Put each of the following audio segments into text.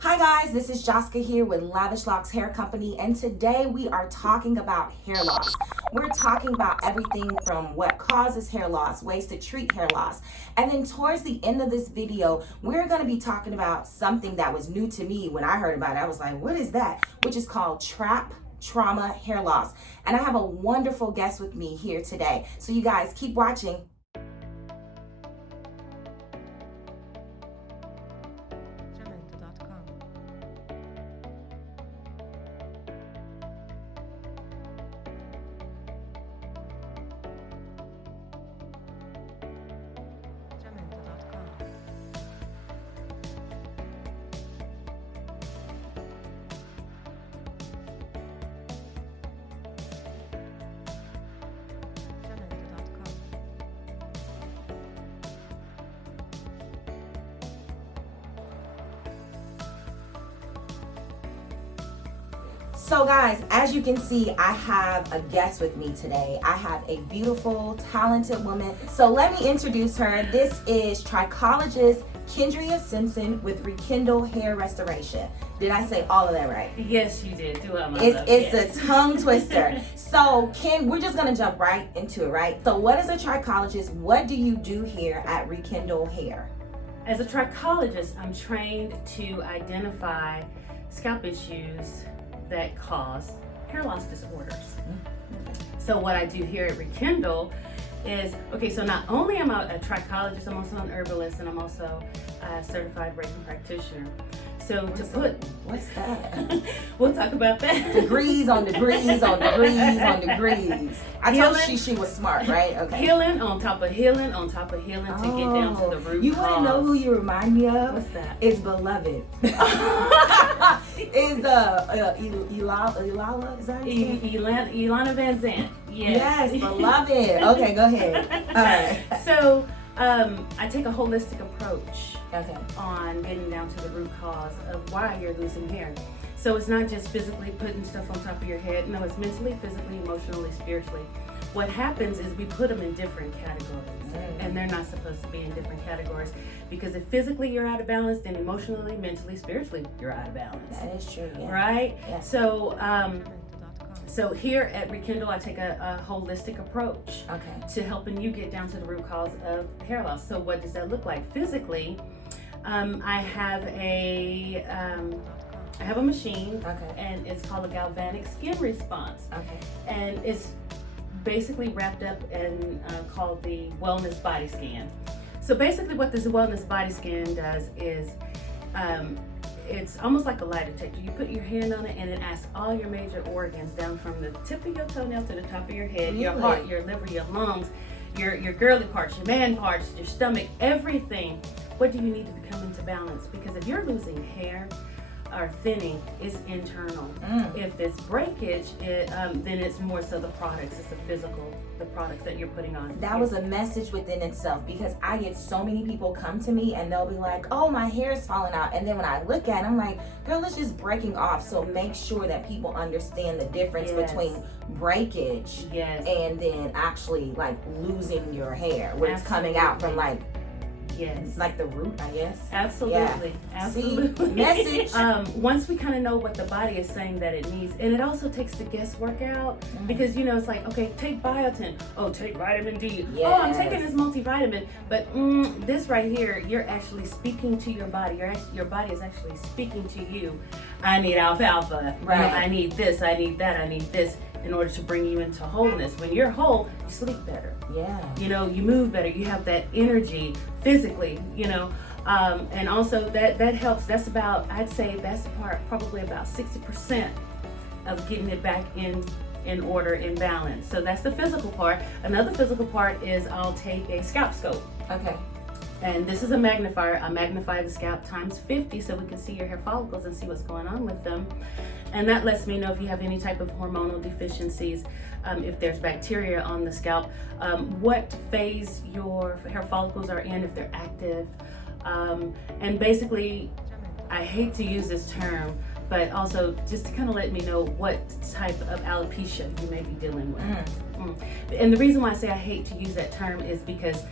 Hi guys, this is Jasica here with Lavish Locs Hair Company, and today we are talking about hair loss. We're talking about everything from what causes hair loss, ways to treat hair loss, and then towards the end of this video, we're going to be talking about something that was new to me when I heard about it. I was like, what is that? Which is called trauma hair loss. And I have a wonderful guest with me here today. So you guys keep watching. So guys, as you can see, I have a guest with me today. I have a beautiful, talented woman. So let me introduce her. This is Trichologist Kindria Simpson with Rekindle Hair Restoration. Did I say all of that right? Yes, you did. It's a tongue twister. So Ken, we're just gonna jump right into it, right? So what is a trichologist? What do you do here at Rekindle Hair? As a trichologist, I'm trained to identify scalp issues that cause hair loss disorders. So what I do here at Rekindle is, so not only am I a trichologist, I'm also an herbalist, and I'm also a certified Reiki practitioner. So what's that? We'll talk about that. Degrees on degrees on degrees on degrees. I told she was smart, right? Okay. Healing on top of healing on top of healing to get down to the root You cause. want to know who you remind me of? What's that? It's Beloved. It's Ilala, is that her name? Ilana Van Zandt. Yes, Beloved. Okay, go ahead. All right. So I take a holistic approach Okay. on getting down to the root cause of why you're losing hair. So it's not just physically putting stuff on top of your head. No, it's mentally, physically, emotionally, spiritually. What happens is we put them in different categories, and they're not supposed to be in different categories, because if physically you're out of balance, then emotionally, mentally, spiritually, you're out of balance. That is true, yeah. Right? Yeah. So here at Rekindle, I take a holistic approach to helping you get down to the root cause of hair loss. So what does that look like? Physically, I have a machine, and it's called a galvanic skin response. And it's basically wrapped up and called the wellness body scan. So basically what this wellness body scan does is it's almost like a lie detector. You put your hand on it and it asks all your major organs, down from the tip of your toenail to the top of your head, your heart, your liver, your lungs, your girly parts, your man parts, your stomach, everything. What do you need to become into balance? Because if you're losing hair or thinning, it's internal. If it's breakage, then it's more so the products. It's the products that you're putting on. That was a message within itself, because I get so many people come to me and they'll be like, oh, my hair is falling out. And then when I look at it, I'm like, girl, it's just breaking off. So make sure that people understand the difference between breakage and then actually like losing your hair, where it's coming out from like the root, I guess. Absolutely. See? Message. Once we kind of know what the body is saying that it needs, and it also takes the guesswork out, because it's like, okay, take biotin. Oh, take vitamin D. Oh, I'm taking this multivitamin, but this right here, you're actually speaking to your body. Your body is actually speaking to you. I need alfalfa. Right. I need this. I need that. I need this, in order to bring you into wholeness. When you're whole, you sleep better. You move better. You have that energy physically, and also that helps. That's about, I'd say that's probably about 60% of getting it back in order, in balance. So that's the physical part. Another physical part is I'll take a scalp scope. And this is a magnifier. I magnify the scalp times 50 so we can see your hair follicles and see what's going on with them. And that lets me know if you have any type of hormonal deficiencies, if there's bacteria on the scalp, what phase your hair follicles are in, if they're active. And basically, I hate to use this term, but also just to kind of let me know what type of alopecia you may be dealing with. And the reason why I say I hate to use that term is because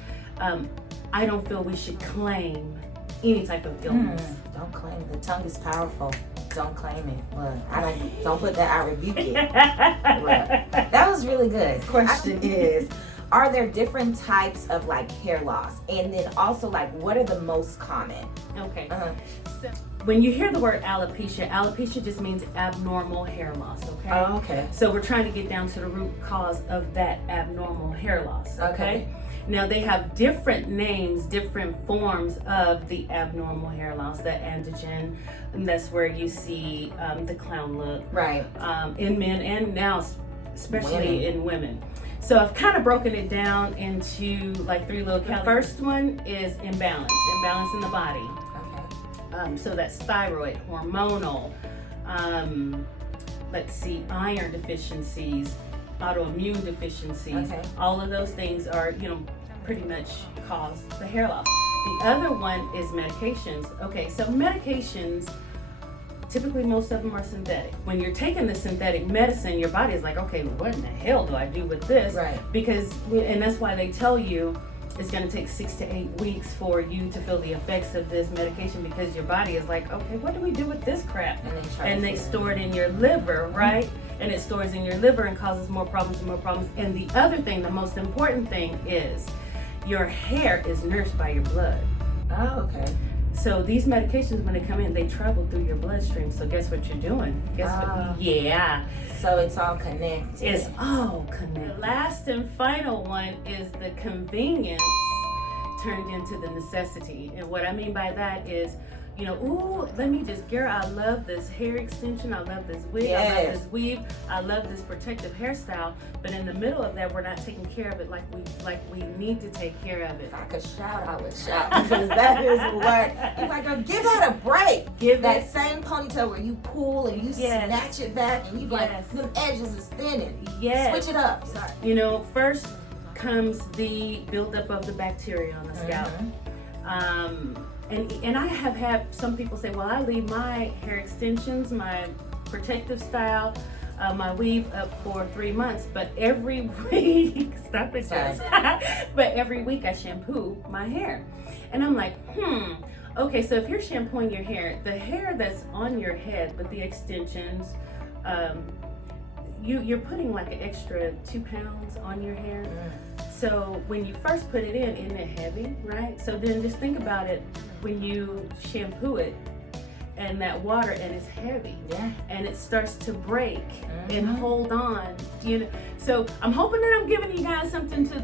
I don't feel we should claim any type of illness. Don't claim it. The tongue is powerful. Don't claim it. Look, don't put that, I rebuke it. Look, that was really good. Question is, are there different types of like hair loss? And then also like, what are the most common? Okay. So when you hear the word alopecia, alopecia just means abnormal hair loss, okay? Oh, okay. So we're trying to get down to the root cause of that abnormal hair loss, okay? Now they have different names, different forms of the abnormal hair loss, the androgen, and that's where you see the clown look. Right. In men and now especially in women. So I've kind of broken it down into like 3 little categories. The first one is imbalance in the body. Okay. So that's thyroid, hormonal, let's see, iron deficiencies, autoimmune deficiencies. Okay. All of those things are, pretty much cause the hair loss. The other one is medications. Okay, so medications, typically most of them are synthetic. When you're taking the synthetic medicine, your body is like, okay, what in the hell do I do with this? Right. And that's why they tell you it's going to take 6 to 8 weeks for you to feel the effects of this medication, because your body is like, okay, what do we do with this crap? And they store it in your liver, right? And it stores in your liver and causes more problems and more problems. And the other thing, the most important thing is your hair is nourished by your blood. Oh, okay. So these medications, when they come in, they travel through your bloodstream. So guess what you're doing? What? Yeah. So it's all connected. It's all connected. The last and final one is the convenience turned into the necessity. And what I mean by that is, ooh, let me just, girl, I love this hair extension. I love this wig. Yes. I love this weave. I love this protective hairstyle. But in the middle of that, we're not taking care of it like we need to take care of it. If I could shout, I would shout, because that is what you're like, give that a break. Give that same ponytail where you pull and you snatch it back and you like, them edges is thinning. Yes. Switch it up. Sorry. First comes the buildup of the bacteria on the scalp. And I have had some people say, well, I leave my hair extensions, my protective style, my weave up for 3 months, but every week, stop it, Jess. But every week I shampoo my hair. And I'm like, okay, so if you're shampooing your hair, the hair that's on your head with the extensions, you're putting like an extra 2 pounds on your hair. So when you first put it in, isn't it heavy, right? So then just think about it when you shampoo it and that water, and it's heavy, and it starts to break and hold on, So I'm hoping that I'm giving you guys something to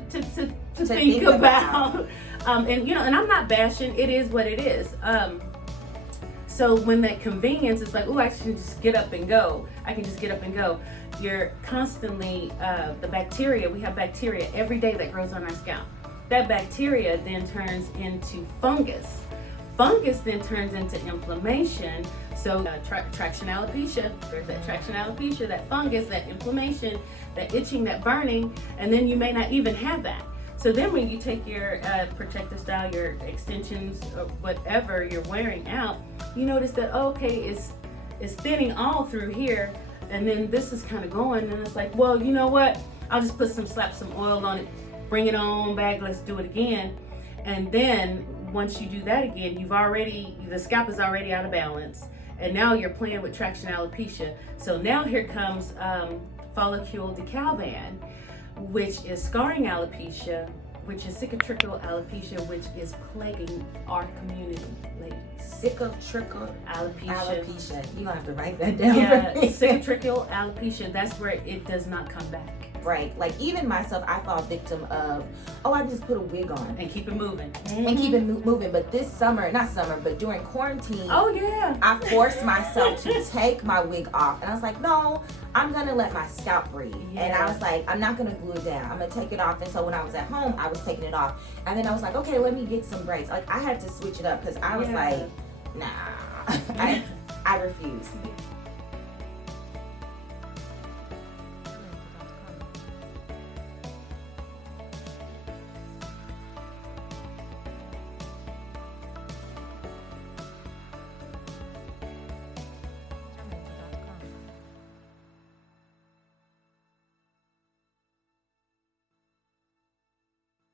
think about. And I'm not bashing. It is what it is. So when that convenience is like, oh, I can just get up and go. You're constantly, the bacteria, we have bacteria every day that grows on our scalp. That bacteria then turns into fungus. Fungus then turns into inflammation. So traction alopecia, there's that traction alopecia, that fungus, that inflammation, that itching, that burning, and then you may not even have that. So then when you take your protective style, your extensions, or whatever you're wearing out, you notice that, okay, it's thinning all through here, and then this is kind of going, and it's like, well, you know what? I'll just slap some oil on it, bring it on back, let's do it again. And then once you do that again, the scalp is already out of balance, and now you're playing with traction alopecia. So now here comes follicle decalvan, which is scarring alopecia, which is cicatricial alopecia, which is plaguing our community, ladies. Cicatricial alopecia. You gonna have to write that down. Yeah, cicatricial alopecia. That's where it does not come back. Right, like even myself, I fall victim of, I just put a wig on and keep it moving, But this summer, not summer, but during quarantine, I forced myself to take my wig off, and I was like, no, I'm gonna let my scalp breathe. And I was like, I'm not gonna glue it down, I'm gonna take it off. And so when I was at home, I was taking it off, and then I was like, okay, let me get some braids. Like I had to switch it up because I was like, nah, I refuse.